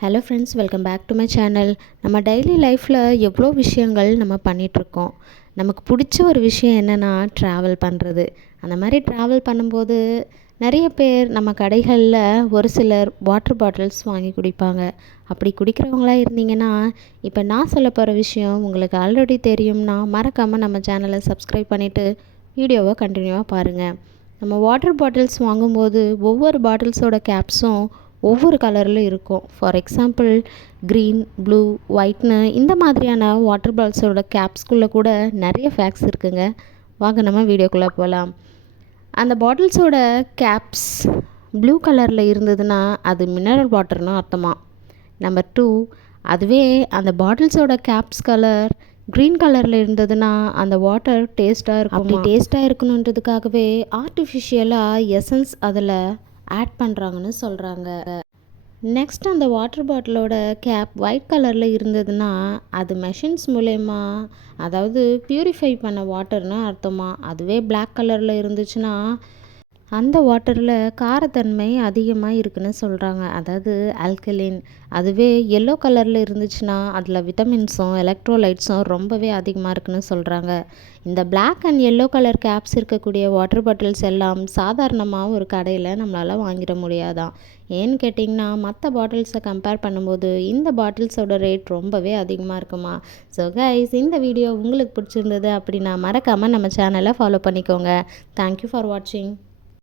Hello friends, welcome back to my channel. நம்ம daily லைஃப்பில் எவ்வளோ விஷயங்கள் நம்ம பண்ணிகிட்ருக்கோம். நமக்கு பிடிச்ச ஒரு விஷயம் என்னென்னா ட்ராவல் பண்ணுறது. அந்த மாதிரி ட்ராவல் பண்ணும்போது நிறைய பேர் நம்ம கடைகளில் ஒரு சிலர் வாட்டர் பாட்டில்ஸ் வாங்கி குடிப்பாங்க. அப்படி குடிக்கிறவங்களா இருந்தீங்கன்னா இப்போ நான் சொல்ல போகிற விஷயம் உங்களுக்கு ஆல்ரெடி தெரியும்னா மறக்காமல் நம்ம சேனலை சப்ஸ்கிரைப் பண்ணிவிட்டு வீடியோவை கண்டினியூவாக பாருங்கள். நம்ம வாட்டர் பாட்டில்ஸ் வாங்கும்போது ஒவ்வொரு பாட்டில்ஸோட கேப்ஸும் ஒவ்வொரு கலரில் இருக்கும். ஃபார் எக்ஸாம்பிள் க்ரீன், ப்ளூ, ஒயிட்னு இந்த மாதிரியான வாட்டர் பாட்டில்ஸோட கேப்ஸ்குள்ளே கூட நிறைய ஃபேக்ட்ஸ் இருக்குங்க. வாங்க நம்ம வீடியோக்குள்ளே போகலாம். அந்த பாட்டில்ஸோட கேப்ஸ் ப்ளூ கலரில் இருந்ததுன்னா அது மினரல் வாட்டர்னு அர்த்தமா. நம்பர் 2, அதுவே அந்த பாட்டில்ஸோட கேப்ஸ் கலர் க்ரீன் கலரில் இருந்ததுன்னா அந்த வாட்டர் டேஸ்ட்டாக இருக்கும். அப்படி டேஸ்ட்டாக இருக்கணுன்றதுக்காகவே ஆர்டிஃபிஷியலாக எசன்ஸ் அதில் ஆட் பண்ணுறாங்கன்னு சொல்கிறாங்க. நெக்ஸ்ட் அந்த வாட்டர் பாட்டிலோட கேப் ஒயிட் கலரில் இருந்ததுன்னா அது மெஷின்ஸ் மூலயமா, அதாவது ப்யூரிஃபை பண்ண வாட்டர்னு அர்த்தமா. அதுவே பிளாக் கலரில் இருந்துச்சுன்னா அந்த வாட்டரில் காரத்தன்மை அதிகமாக இருக்குதுன்னு சொல்கிறாங்க, அதாவது ஆல்கலின். அதுவே எல்லோ கலரில் இருந்துச்சுன்னா அதில் விட்டமின்ஸும் எலக்ட்ரோலைட்ஸும் ரொம்பவே அதிகமாக இருக்குதுன்னு சொல்கிறாங்க. இந்த black and yellow colour caps இருக்கக்கூடிய வாட்டர் பாட்டில்ஸ் எல்லாம் சாதாரணமாக ஒரு கடையில் நம்மளால் வாங்கிட முடியாதான். ஏன்னு கேட்டிங்கன்னா மற்ற பாட்டில்ஸை கம்பேர் பண்ணும்போது இந்த பாட்டில்ஸோட ரேட் ரொம்பவே அதிகமாக இருக்குமா. ஸோ கைஸ், இந்த வீடியோ உங்களுக்கு பிடிச்சிருந்தது அப்படின்னா மறக்காமல் நம்ம சேனலை ஃபாலோ பண்ணிக்கோங்க. தேங்க்யூ ஃபார் வாட்சிங்.